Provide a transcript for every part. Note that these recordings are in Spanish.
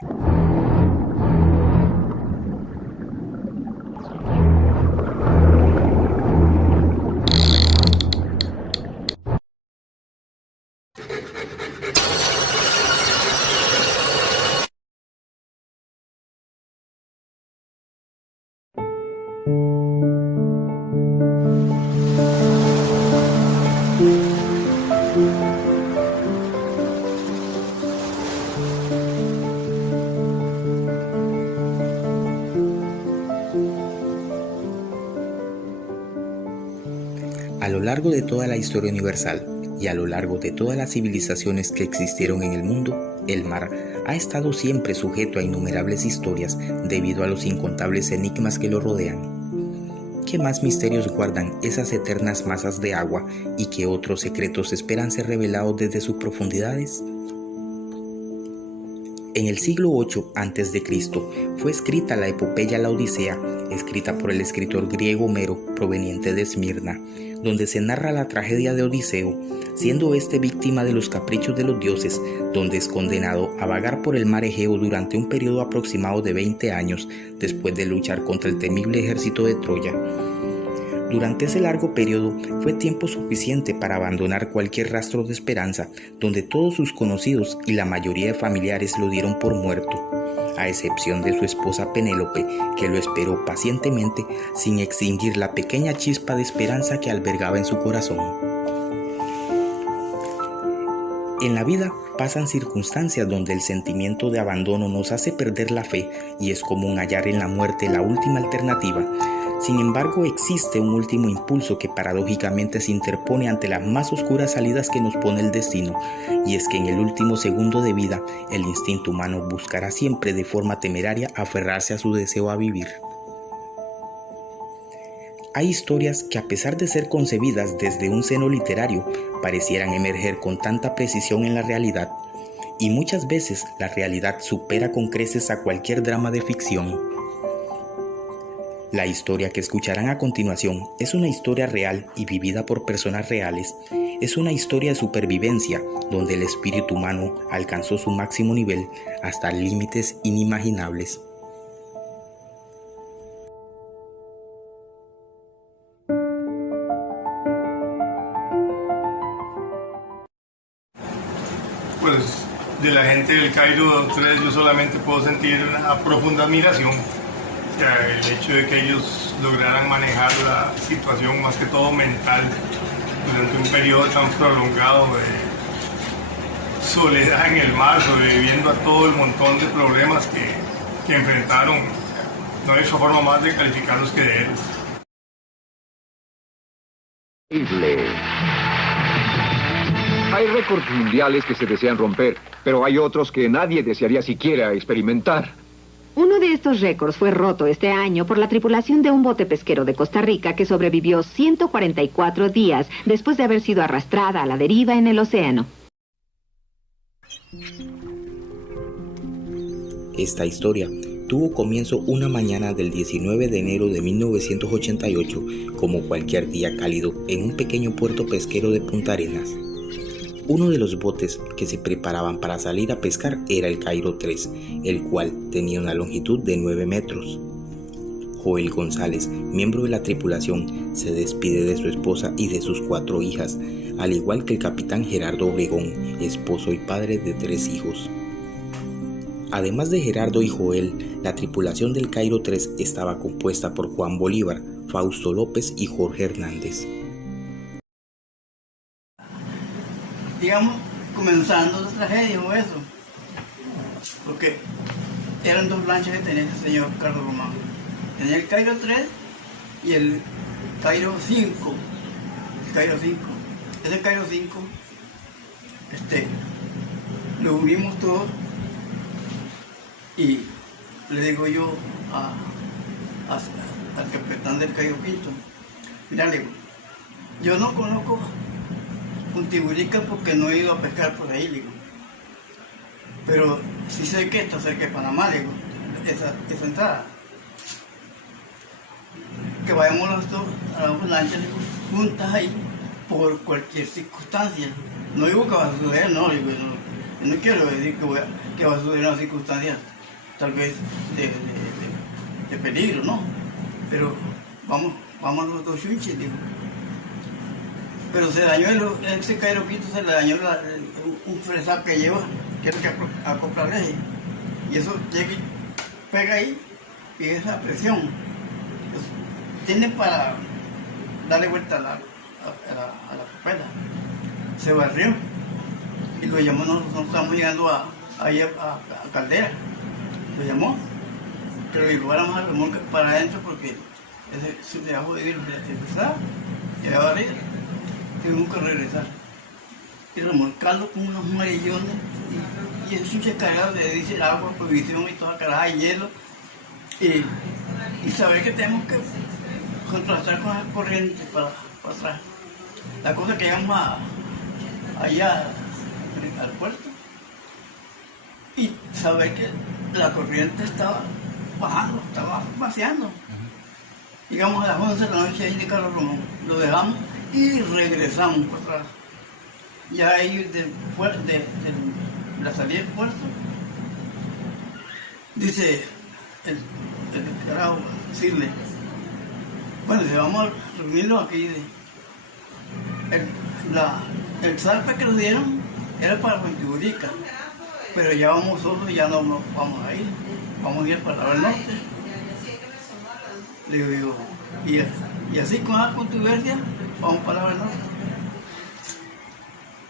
A lo largo de toda la historia universal y a lo largo de todas las civilizaciones que existieron en el mundo, el mar ha estado siempre sujeto a innumerables historias debido a los incontables enigmas que lo rodean. ¿Qué más misterios guardan esas eternas masas de agua y qué otros secretos esperan ser revelados desde sus profundidades? En el siglo VIII a.C. fue escrita la epopeya La Odisea, escrita por el escritor griego Homero, proveniente de Esmirna, donde se narra la tragedia de Odiseo, siendo este víctima de los caprichos de los dioses, donde es condenado a vagar por el mar Egeo durante un periodo aproximado de 20 años después de luchar contra el temible ejército de Troya. Durante ese largo periodo fue tiempo suficiente para abandonar cualquier rastro de esperanza, donde todos sus conocidos y la mayoría de familiares lo dieron por muerto, a excepción de su esposa Penélope, que lo esperó pacientemente sin extinguir la pequeña chispa de esperanza que albergaba en su corazón. En la vida pasan circunstancias donde el sentimiento de abandono nos hace perder la fe y es común hallar en la muerte la última alternativa. Sin embargo, existe un último impulso que paradójicamente se interpone ante las más oscuras salidas que nos pone el destino, y es que en el último segundo de vida, el instinto humano buscará siempre de forma temeraria aferrarse a su deseo a vivir. Hay historias que, a pesar de ser concebidas desde un seno literario, parecieran emerger con tanta precisión en la realidad, y muchas veces la realidad supera con creces a cualquier drama de ficción. La historia que escucharán a continuación es una historia real y vivida por personas reales. Es una historia de supervivencia donde el espíritu humano alcanzó su máximo nivel hasta límites inimaginables. Pues de la gente del Cairo 3 yo solamente puedo sentir una profunda admiración. O sea, el hecho de que ellos lograran manejar la situación más que todo mental durante un periodo tan prolongado de soledad en el mar, sobreviviendo a todo el montón de problemas que enfrentaron. No hay otra forma más de calificarlos que de héroes. Hay récords mundiales que se desean romper, pero hay otros que nadie desearía siquiera experimentar. Uno de estos récords fue roto este año por la tripulación de un bote pesquero de Costa Rica que sobrevivió 144 días después de haber sido arrastrada a la deriva en el océano. Esta historia tuvo comienzo una mañana del 19 de enero de 1988, como cualquier día cálido, en un pequeño puerto pesquero de Punta Arenas. Uno de los botes que se preparaban para salir a pescar era el Cairo 3, el cual tenía una longitud de 9 metros. Joel González, miembro de la tripulación, se despide de su esposa y de sus 4 hijas, al igual que el capitán Gerardo Obregón, esposo y padre de 3 hijos. Además de Gerardo y Joel, la tripulación del Cairo 3 estaba compuesta por Juan Bolívar, Fausto López y Jorge Hernández. Digamos, comenzando la tragedia o eso, porque eran 2 lanchas que tenía ese señor Carlos Román. Tenía el Cairo 3 y el Cairo 5. Ese Cairo 5, lo unimos todos y le digo yo al capitán del Cairo 5, mira, le digo, yo no conozco Puntiburica porque no he ido a pescar por ahí, digo. Pero sí sé que está cerca de Panamá, digo, esa entrada. Que vayamos los dos a las lanchas, digo, juntas ahí, por cualquier circunstancia. No digo que va a suceder, no, digo, no quiero decir que va a suceder una circunstancia tal vez de peligro, ¿no? Pero vamos a los dos chunches, digo. Pero se dañó ese cairoquito, se le dañó un fresal que lleva, que es lo que acopla el eje. Y eso llega y pega ahí y esa presión. Pues, tiene para darle vuelta a la propela. Se barrió y lo llamó, nosotros estamos llegando ahí a Caldera. Lo llamó, que lo lleváramos al remolque para adentro porque se dejó de ir el fresal y había barrido. Tuvimos que regresar y remolcarlo con unos amarillones y el chuche cargado de diésel, agua, prohibición y toda caraja y hielo y saber que tenemos que contrastar con la corriente para atrás. La cosa que llegamos allá al puerto y saber que la corriente estaba bajando, estaba vaciando. Llegamos a las 11 de la noche ahí de Carlos Román, lo dejamos y regresamos por atrás. Ya ahí de la salida del puerto, dice el carajo, decirle, bueno, si vamos a reunirnos aquí, el zarpe que nos dieron era para Fuentiburica, pero ya vamos solos y ya no vamos a ir, vamos a ir para el norte. Le digo, y así con esa controversia, vamos para el norte.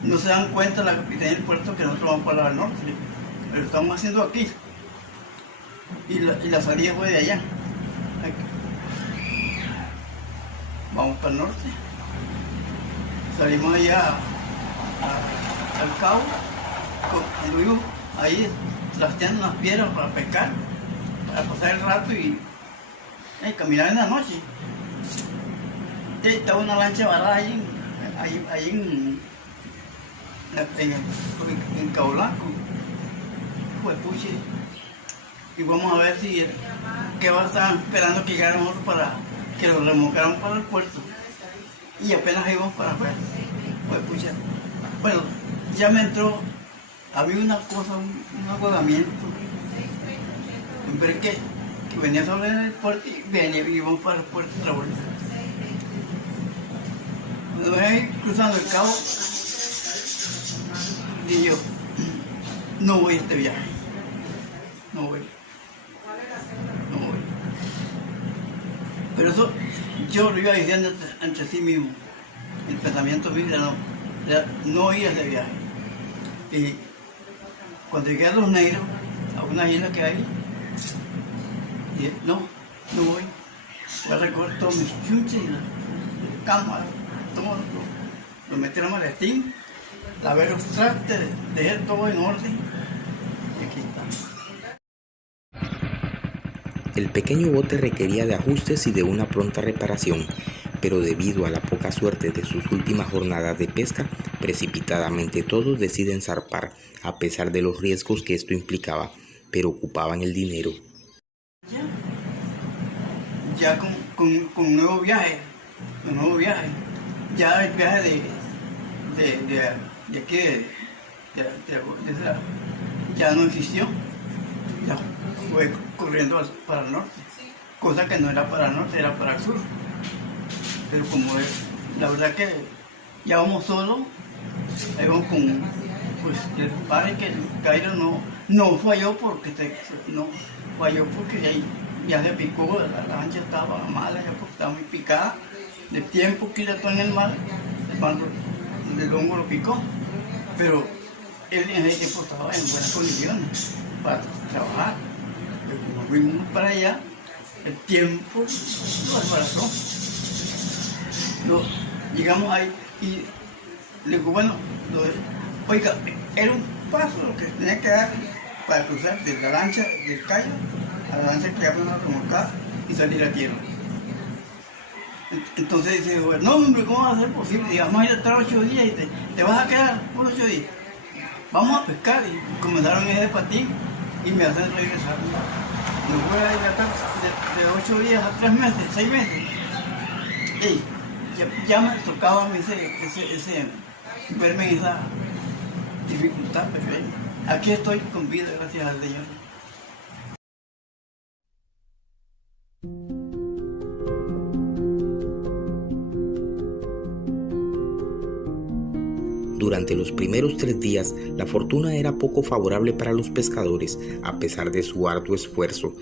No se dan cuenta la capitanía del puerto que nosotros vamos para el norte, pero lo estamos haciendo aquí. Y la salida fue de allá. Aquí. Vamos para el norte. Salimos allá al cabo, anduvimos ahí trasteando unas piedras para pescar, para pasar el rato y caminar en la noche. Y estaba una lancha varada ahí en Cabo Blanco. Pues puche. Y vamos a ver si que va a estar esperando que llegáramos para que lo remolcáramos para el puerto. Y apenas íbamos para afuera. Pues pucha. Bueno, ya me entró, había una cosa, un agotamiento. Pero que venía sobre el puerto y íbamos para el puerto otra vuelta. Cuando venía ahí cruzando el cabo, dije yo, no voy a este viaje. No voy. Pero eso yo lo iba diciendo entre sí mismo. El pensamiento mío era no ir a ese viaje. Y cuando llegué a Los Negros, a una isla que hay, dije, no voy. Voy a recoger todos mis chunches y la cámara, todo lo metí en el maletín, lavé los trastes, dejé todo en orden y aquí está. El pequeño bote requería de ajustes y de una pronta reparación, pero debido a la poca suerte de sus últimas jornadas de pesca, precipitadamente todos deciden zarpar, a pesar de los riesgos que esto implicaba, pero ocupaban el dinero. Ya con un nuevo viaje, ya el viaje de aquí, ya no existió, ya fue corriendo para el norte, cosa que no era para el norte, era para el sur. Pero como es, la verdad que ya vamos solos, ahí vamos con, pues el padre que el Cairo no falló porque ya se picó, la lancha estaba mala, ya porque estaba muy picada, de tiempo que ya está en el mar, el hongo lo picó, pero él en ese tiempo estaba en buenas condiciones para trabajar. Pero como fuimos para allá, el tiempo lo desbarató. Llegamos ahí y le digo, bueno, oiga, era un paso lo que tenía que dar para cruzar de la lancha del Cairo a la lancha que íbamos a remolcar y salir a tierra. Entonces dice, no hombre, ¿cómo va a ser posible? Digamos, vamos a ir a estar 8 días y te vas a quedar por 8 días. Vamos a pescar y comenzaron a ir de patín y me hacen regresar. Me voy a ir a estar de 8 días a 3 meses, 6 meses. Y ya me tocaba a mí verme en esa dificultad pequeña. aquí estoy con vida, gracias al Señor. Durante los primeros 3 días, la fortuna era poco favorable para los pescadores, a pesar de su arduo esfuerzo,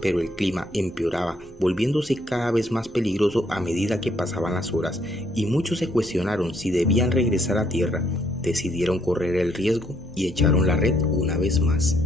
pero el clima empeoraba, volviéndose cada vez más peligroso a medida que pasaban las horas, y muchos se cuestionaron si debían regresar a tierra. Decidieron correr el riesgo y echaron la red una vez más.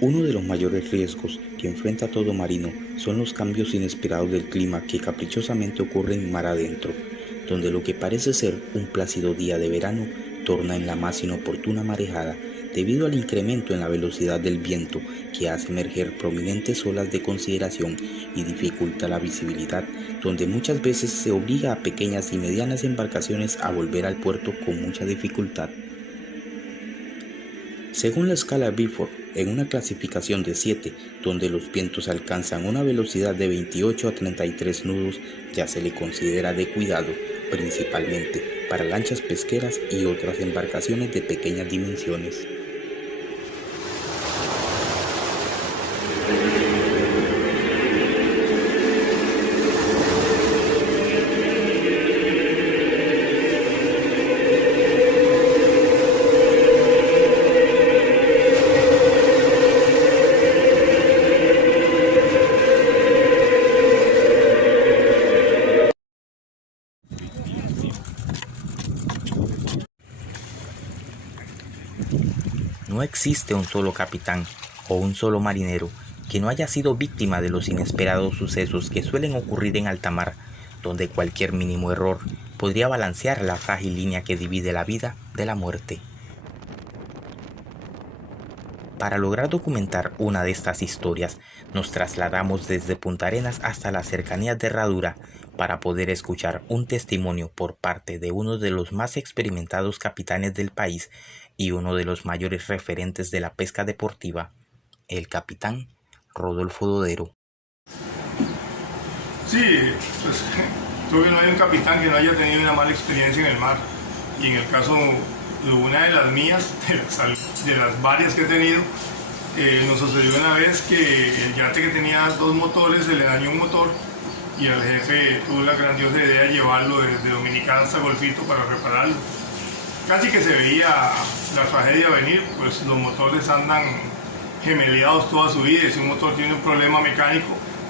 Uno de los mayores riesgos que enfrenta todo marino son los cambios inesperados del clima que caprichosamente ocurren mar adentro, donde lo que parece ser un plácido día de verano torna en la más inoportuna marejada debido al incremento en la velocidad del viento que hace emerger prominentes olas de consideración y dificulta la visibilidad, donde muchas veces se obliga a pequeñas y medianas embarcaciones a volver al puerto con mucha dificultad. Según la escala Beaufort, en una clasificación de 7, donde los vientos alcanzan una velocidad de 28 a 33 nudos, ya se le considera de cuidado, principalmente para lanchas pesqueras y otras embarcaciones de pequeñas dimensiones. No existe un solo capitán o un solo marinero que no haya sido víctima de los inesperados sucesos que suelen ocurrir en alta mar, donde cualquier mínimo error podría balancear la frágil línea que divide la vida de la muerte. Para lograr documentar una de estas historias, nos trasladamos desde Punta Arenas hasta las cercanías de Herradura para poder escuchar un testimonio por parte de uno de los más experimentados capitanes del país y uno de los mayores referentes de la pesca deportiva, el capitán Rodolfo Dodero. Sí, pues creo que no hay un capitán que no haya tenido una mala experiencia en el mar. Y en el caso de una de las mías, de las varias que he tenido, nos sucedió una vez que el yate que tenía 2 motores se le dañó un motor y el jefe tuvo la grandiosa idea de llevarlo desde Dominicana hasta Golfito para repararlo. Casi que se veía la tragedia venir, pues los motores andan gemeleados toda su vida y si un motor tiene un problema mecánico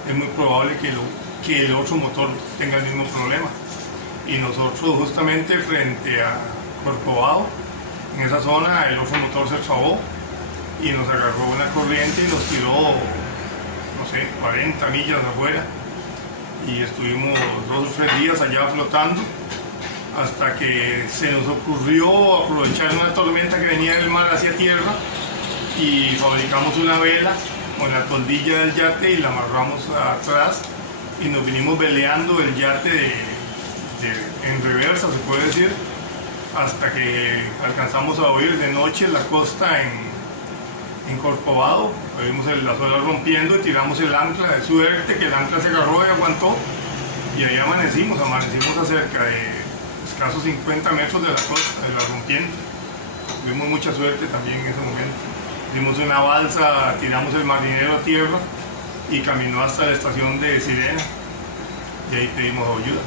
es muy probable que el otro motor tenga el mismo problema. Y nosotros justamente frente a Corcovado, en esa zona el otro motor se trabó y nos agarró una corriente y nos tiró, no sé, 40 millas afuera y estuvimos 2 o 3 días allá flotando hasta que se nos ocurrió aprovechar una tormenta que venía del mar hacia tierra y fabricamos una vela con la toldilla del yate y la amarramos atrás y nos vinimos veleando el yate en reversa, se puede decir, hasta que alcanzamos a oír de noche la costa en Corcovado. Vimos las olas rompiendo y tiramos el ancla, de suerte que el ancla se agarró y aguantó y ahí amanecimos a cerca de escasos 50 metros de la costa, de la rompiente. Tuvimos mucha suerte también en ese momento. Dimos una balsa, tiramos el marinero a tierra y caminó hasta la estación de Sirena y ahí pedimos ayuda.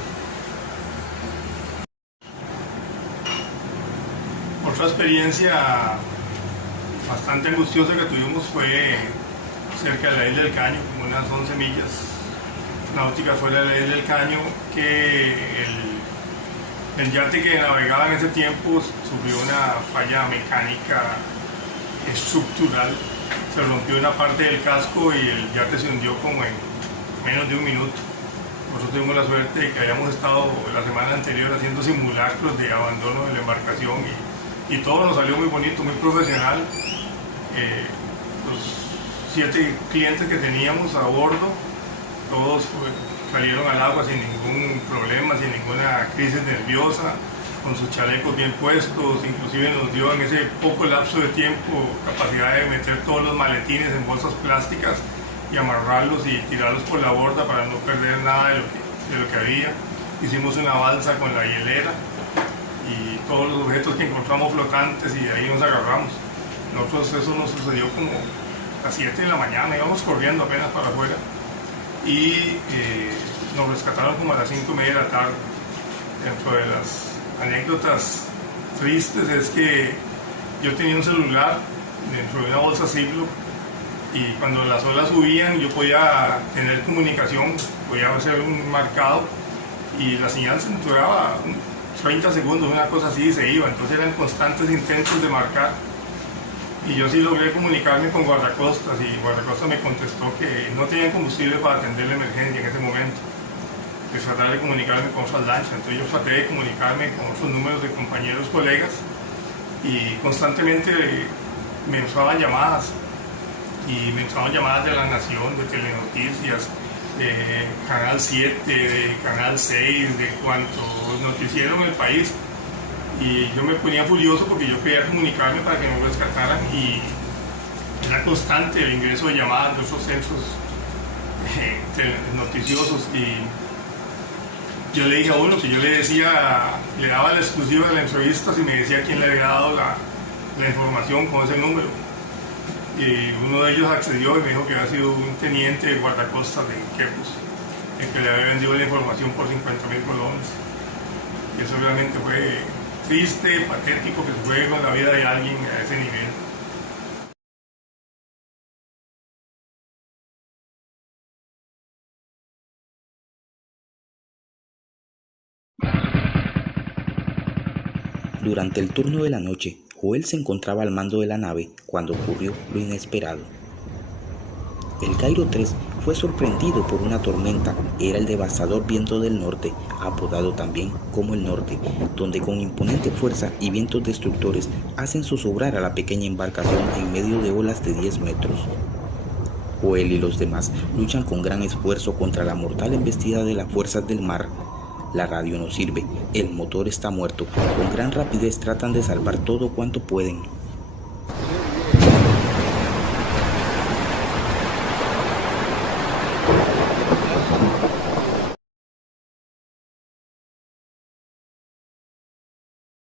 Otra experiencia bastante angustiosa que tuvimos fue cerca de la isla del Caño, como unas 11 millas náuticas fuera de la isla del Caño, que el yate que navegaba en ese tiempo sufrió una falla mecánica estructural. Se rompió una parte del casco y el yate se hundió como en menos de 1 minuto. Nosotros tuvimos la suerte de que habíamos estado la semana anterior haciendo simulacros de abandono de la embarcación y todo nos salió muy bonito, muy profesional. Los 7 clientes que teníamos a bordo, todos salieron al agua sin ningún problema, sin ninguna crisis nerviosa, con sus chalecos bien puestos. Inclusive nos dio en ese poco lapso de tiempo capacidad de meter todos los maletines en bolsas plásticas y amarrarlos y tirarlos por la borda para no perder nada de lo que había. Hicimos una balsa con la hielera y todos los objetos que encontramos flotantes, y de ahí nos agarramos. Nosotros, eso nos sucedió como a las 7 de la mañana, íbamos corriendo apenas para afuera y nos rescataron como a las 5:30 de la tarde. Dentro de las anécdotas tristes es que yo tenía un celular dentro de una bolsa Ziploc, y cuando las olas subían yo podía tener comunicación, podía hacer un marcado y la señal se duraba 30 segundos, una cosa así, y se iba. Entonces eran constantes intentos de marcar, y yo sí logré comunicarme con guardacostas, y guardacostas me contestó que no tenían combustible para atender la emergencia en ese momento. Pues tratar de comunicarme con otras lanchas. Entonces yo traté de comunicarme con otros números de compañeros, colegas, y constantemente me entraban llamadas, y me entraban llamadas de La Nación, de Telenoticias, de Canal 7, de Canal 6, de cuanto noticiero en el país, y yo me ponía furioso porque yo quería comunicarme para que me rescataran, y era constante el ingreso de llamadas de esos centros noticiosos. Y yo le dije a uno que yo le decía, le daba la exclusiva de la entrevista si me decía quién le había dado la información con ese número. Y uno de ellos accedió y me dijo que había sido un teniente de guardacostas de Quepos, el que le había vendido la información por 50.000 colones. Y eso realmente fue triste, patético, que se juegue con la vida de alguien a ese nivel. Durante el turno de la noche, Joel se encontraba al mando de la nave cuando ocurrió lo inesperado. El Cairo 3 fue sorprendido por una tormenta. Era el devastador viento del norte, apodado también como el norte, donde con imponente fuerza y vientos destructores hacen zozobrar a la pequeña embarcación en medio de olas de 10 metros. Joel y los demás luchan con gran esfuerzo contra la mortal embestida de las fuerzas del mar. La radio no sirve, el motor está muerto. Con gran rapidez tratan de salvar todo cuanto pueden.